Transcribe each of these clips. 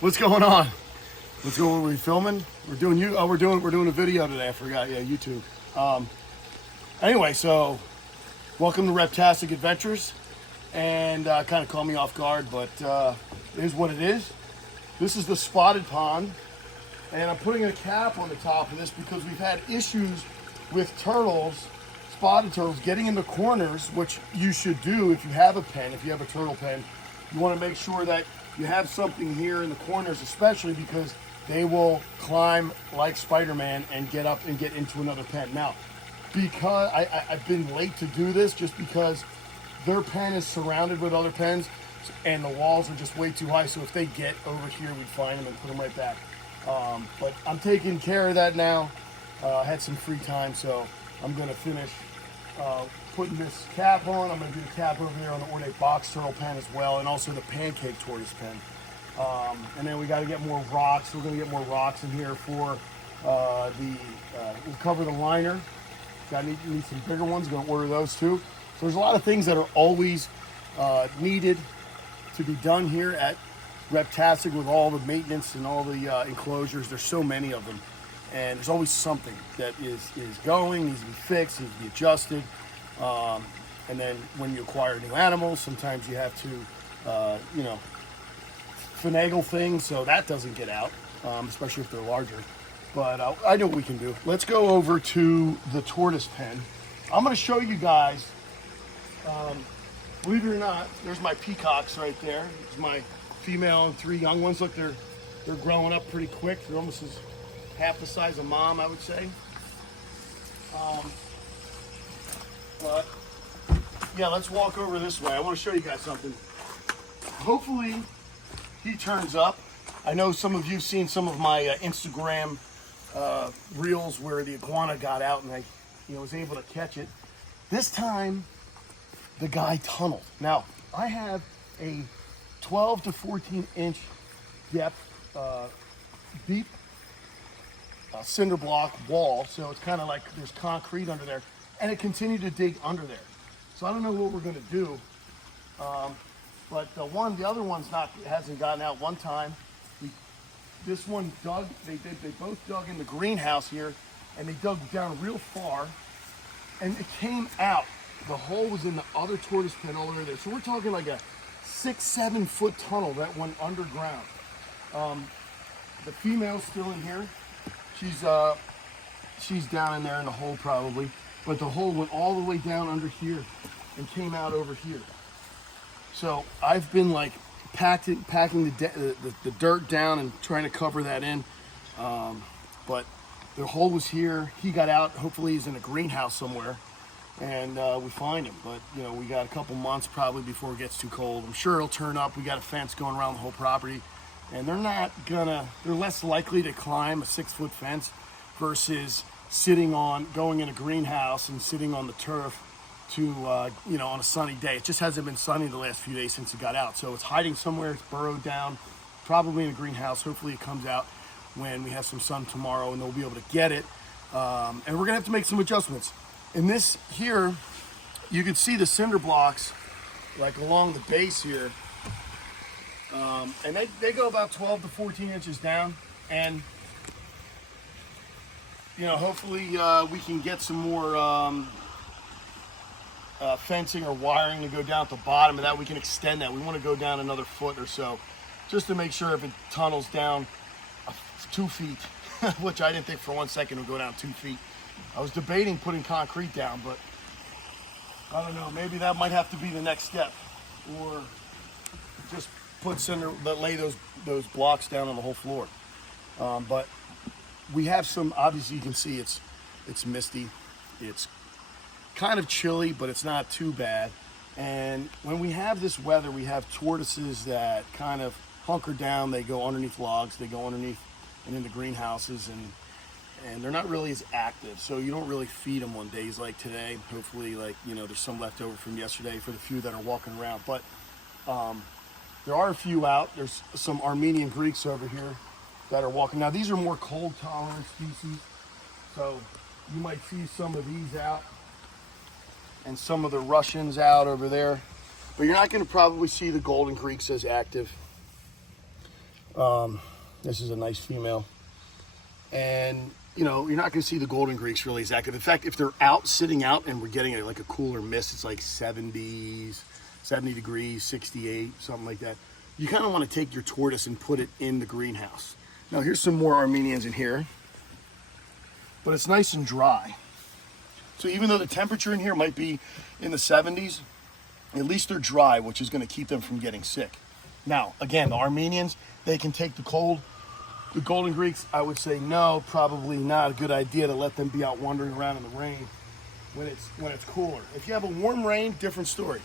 What's going on? What's going on? Are we filming? We're doing we're doing a video today. I forgot. Yeah, YouTube. Anyway, so welcome to Reptastic Adventures, and kind of caught me off guard, but it is what it is. This is the spotted pond, and I'm putting a cap on the top of this because we've had issues with turtles, spotted turtles, getting in the corners, which you should do if you have a pen. If you have a turtle pen, you want to make sure that you have something here in the corners, especially because they will climb like Spider-Man and get up and get into another pen. Now, because I've been late to do this, just because their pen is surrounded with other pens and the walls are just way too high, so if they get over here, we'd find them and put them right back. But I'm taking care of that now. I had some free time, so I'm going to finish putting this cap on. I'm going to do the cap over there on the ornate box turtle pen as well, and also the pancake tortoise pen. And then we got to get more rocks. We're going to get more rocks in here for we'll cover the liner. Need some bigger ones. Going to order those too. So there's a lot of things that are always needed to be done here at Reptastic with all the maintenance and all the enclosures. There's so many of them, and there's always something that is going, needs to be fixed, needs to be adjusted. And then when you acquire new animals, sometimes you have to, finagle things so that doesn't get out, especially if they're larger. But I know what we can do. Let's go over to the tortoise pen. I'm going to show you guys, believe it or not, there's my peacocks right there. There's my female and 3 young ones. Look, they're growing up pretty quick. They're almost half the size of mom, I would say. But yeah, let's walk over this way. I want to show you guys something. Hopefully he turns up. I know some of you have seen some of my Instagram reels where the iguana got out and I was able to catch it. This time the guy tunneled. Now I have a 12 to 14 inch depth deep cinder block wall, so it's kind of like there's concrete under there, and it continued to dig under there. So I don't know what we're going to do, but the other one's hasn't gotten out one time. This one dug. They both dug in the greenhouse here, and they dug down real far, and it came out. The hole was in the other tortoise pen all over there. So we're talking like a 6-7 foot tunnel that went underground. The female's still in here. She's down in there in the hole probably, but the hole went all the way down under here and came out over here. So I've been like packing the dirt down and trying to cover that in, but the hole was here. He got out. Hopefully he's in a greenhouse somewhere, and we find him. But we got a couple months probably before it gets too cold. I'm sure it'll turn up. We got a fence going around the whole property, and they're less likely to climb a 6-foot fence versus going in a greenhouse and sitting on the turf to on a sunny day. It just hasn't been sunny the last few days since it got out, so it's hiding somewhere. It's burrowed down, probably in a greenhouse. Hopefully it comes out when we have some sun tomorrow and they'll be able to get it, and we're gonna have to make some adjustments. In this here, you can see the cinder blocks like along the base here, and they go about 12 to 14 inches down, and hopefully we can get some more fencing or wiring to go down at the bottom of that. We can extend that. We want to go down another foot or so just to make sure if it tunnels down 2 feet, which I didn't think for 1 second would go down 2 feet. I was debating putting concrete down, but I don't know, maybe that might have to be the next step, or just lay those blocks down on the whole floor. But we have some, obviously you can see it's misty, it's kind of chilly, but it's not too bad. And when we have this weather, we have tortoises that kind of hunker down. They go underneath logs, they go underneath and into greenhouses, and they're not really as active, so you don't really feed them on days like today. Hopefully, there's some left over from yesterday for the few that are walking around. But there are a few out. There's some Armenian Greeks over here that are walking. Now these are more cold tolerant species, so you might see some of these out and some of the Russians out over there, but you're not going to probably see the golden Greeks as active. This is a nice female. And, you know, you're not going to see the golden greeks really as active. In fact, if they're out, sitting out, and we're getting like a cooler mist, it's like 70 degrees, 68, something like that. You kind of want to take your tortoise and put it in the greenhouse. Now, here's some more Armenians in here. But it's nice and dry. So even though the temperature in here might be in the 70s, at least they're dry, which is going to keep them from getting sick. Now, again, the Armenians, they can take the cold. The golden greeks, I would say no, probably not a good idea to let them be out wandering around in the rain when it's cooler. If you have a warm rain, different story.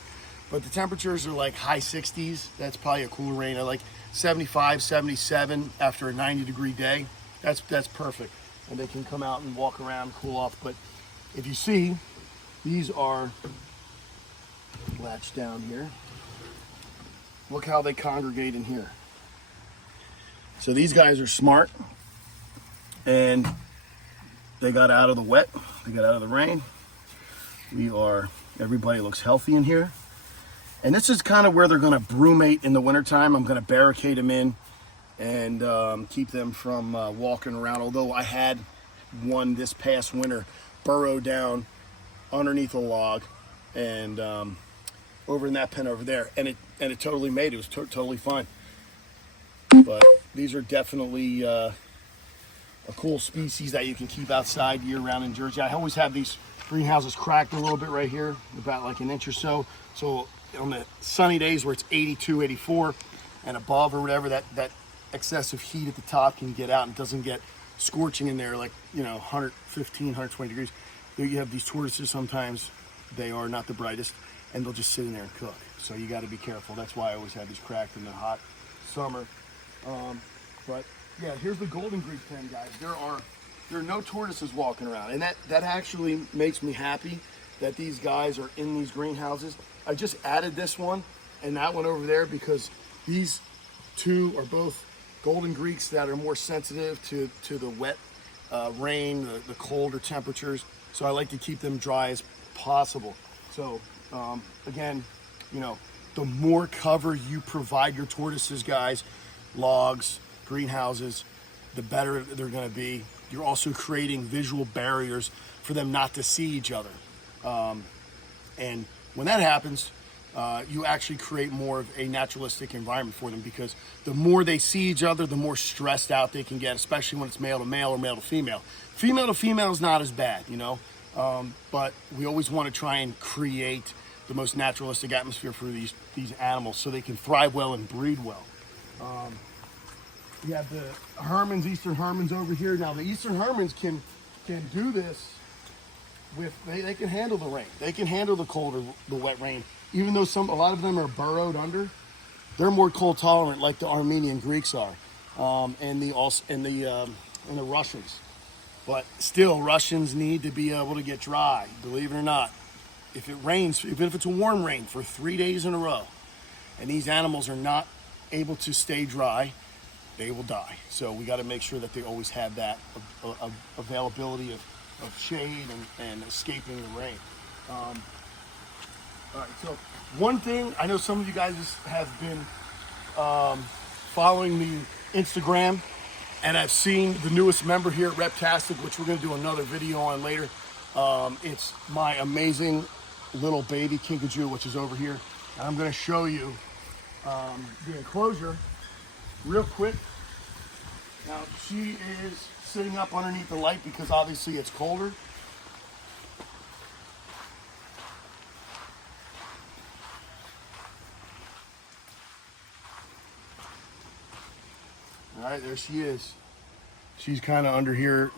But the temperatures are like high 60s. That's probably a cooler rain. I like 75, 77 after a 90-degree day. That's perfect. And they can come out and walk around, cool off. But if you see, these are latched down here. Look how they congregate in here. So these guys are smart, and they got out of the wet, they got out of the rain. Everybody looks healthy in here. And this is kind of where they're gonna brumate in the wintertime. I'm gonna barricade them in and keep them from walking around. Although I had one this past winter burrow down underneath a log and over in that pen over there, and it totally made it. It was totally fine. But these are definitely a cool species that you can keep outside year round in Jersey. I always have these greenhouses cracked a little bit right here, about like an inch or so. So on the sunny days where it's 82, 84 and above or whatever, that excessive heat at the top can get out and doesn't get scorching in there like, you know, 115, 120 degrees. There you have these tortoises, sometimes they are not the brightest, and they'll just sit in there and cook. So you got to be careful. That's why I always have these cracked in the hot summer. But yeah, here's the golden greek pen, guys. There are no tortoises walking around, and that actually makes me happy that these guys are in these greenhouses. I just added this one and that one over there because these two are both golden greeks that are more sensitive to the wet rain, the colder temperatures. So I like to keep them dry as possible. So again, you know, the more cover you provide your tortoises, guys, logs, greenhouses, the better they're going to be. You're also creating visual barriers for them not to see each other. And when that happens, you actually create more of a naturalistic environment for them, because the more they see each other, the more stressed out they can get, especially when it's male to male or male to female. Female to female is not as bad, you know, but we always want to try and create the most naturalistic atmosphere for these animals so they can thrive well and breed well. You have the Hermans, Eastern Hermans over here. Now the Eastern Hermans can do this with, they can handle the rain. They can handle the cold or the wet rain. Even though a lot of them are burrowed under, they're more cold tolerant, like the Armenian Greeks are, and the Russians. But still, Russians need to be able to get dry, believe it or not. If it rains, even if it's a warm rain for 3 days in a row, and these animals are not able to stay dry, they will die. So we got to make sure that they always have that availability of shade and escaping the rain. All right, so one thing, I know some of you guys have been following me Instagram, and I've seen the newest member here at Reptastic, which we're going to do another video on later. It's my amazing little baby Kinkajou, which is over here. And I'm going to show you the enclosure real quick. Now, she is sitting up underneath the light because obviously it's colder. All right, there she is. She's kind of under here,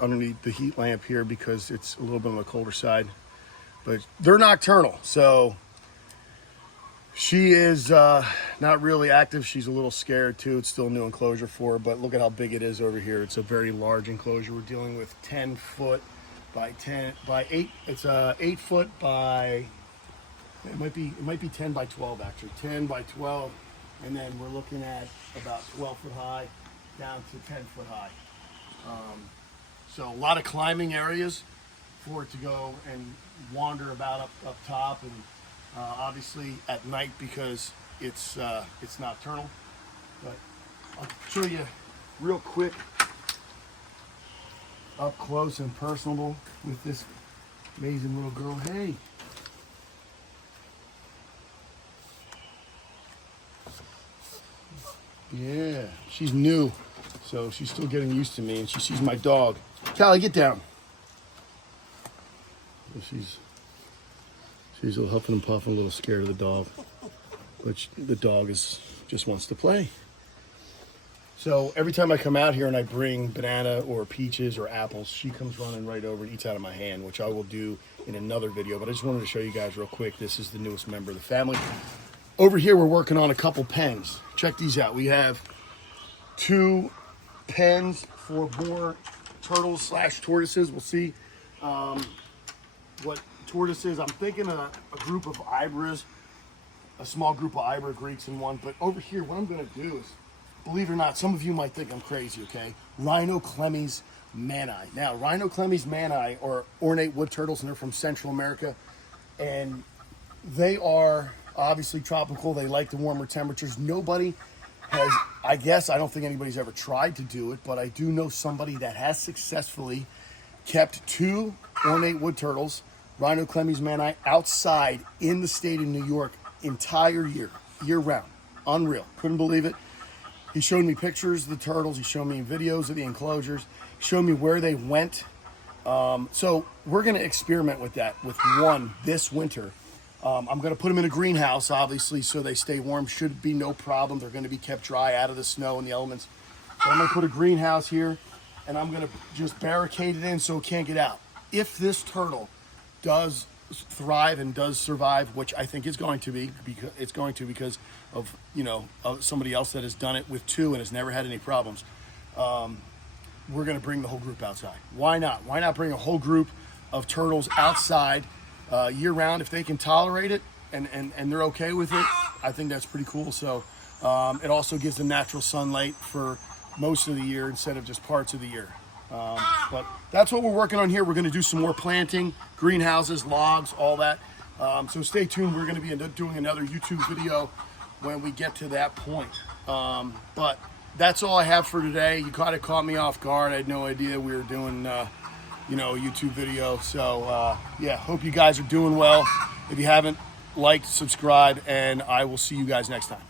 underneath the heat lamp here, because it's a little bit on the colder side. But they're nocturnal, so she is not really active. She's a little scared too. It's still a new enclosure for her, but look at how big it is over here. It's a very large enclosure. We're dealing with 10 foot by 10 by 8. It's 8 foot by, it might be 10 by 12 actually. 10 by 12, and then we're looking at about 12 foot high down to 10 foot high. So a lot of climbing areas for it to go and wander about up top, and obviously at night because it's nocturnal. But I'll show you real quick, up close and personable with this amazing little girl. Hey. Yeah, she's new, so she's still getting used to me, and she sees my dog. Callie, get down. She's a little huffing and puffing, a little scared of the dog, but the dog just wants to play. So every time I come out here and I bring banana or peaches or apples, she comes running right over and eats out of my hand, which I will do in another video. But I just wanted to show you guys real quick. This is the newest member of the family. Over here, we're working on a couple pens. Check these out. We have 2 pens for more turtles / tortoises. We'll see what tortoises. I'm thinking a group of ibras, a small group of ibra Greeks in one. But over here, what I'm going to do is, believe it or not, some of you might think I'm crazy, okay? Rhinoclemys mani. Now, Rhinoclemys mani are ornate wood turtles, and they're from Central America. And they are obviously tropical. They like the warmer temperatures. Nobody has, I guess, I don't think anybody's ever tried to do it, but I do know somebody that has successfully kept 2 ornate wood turtles, Rhinoclemys mani, outside in the state of New York entire year round. Unreal. Couldn't believe it. He showed me pictures of the turtles. He showed me videos of the enclosures. He showed me where they went. So we're going to experiment with that with one this winter. I'm going to put them in a greenhouse, obviously, so they stay warm. Should be no problem. They're going to be kept dry out of the snow and the elements. So I'm going to put a greenhouse here, and I'm going to just barricade it in so it can't get out. If this turtle does thrive and does survive, which I think is going to be, because of, you know, somebody else that has done it with 2 and has never had any problems, we're going to bring the whole group outside. Why not? Why not bring a whole group of turtles outside year round if they can tolerate it and they're okay with it? I think that's pretty cool. So it also gives them natural sunlight for most of the year instead of just parts of the year. But that's what we're working on here. We're going to do some more planting, greenhouses, logs, all that. So stay tuned. We're going to be doing another YouTube video when we get to that point. But that's all I have for today. You kind of caught me off guard. I had no idea we were doing, you know, a YouTube video. So yeah, hope you guys are doing well. If you haven't, like, subscribe, and I will see you guys next time.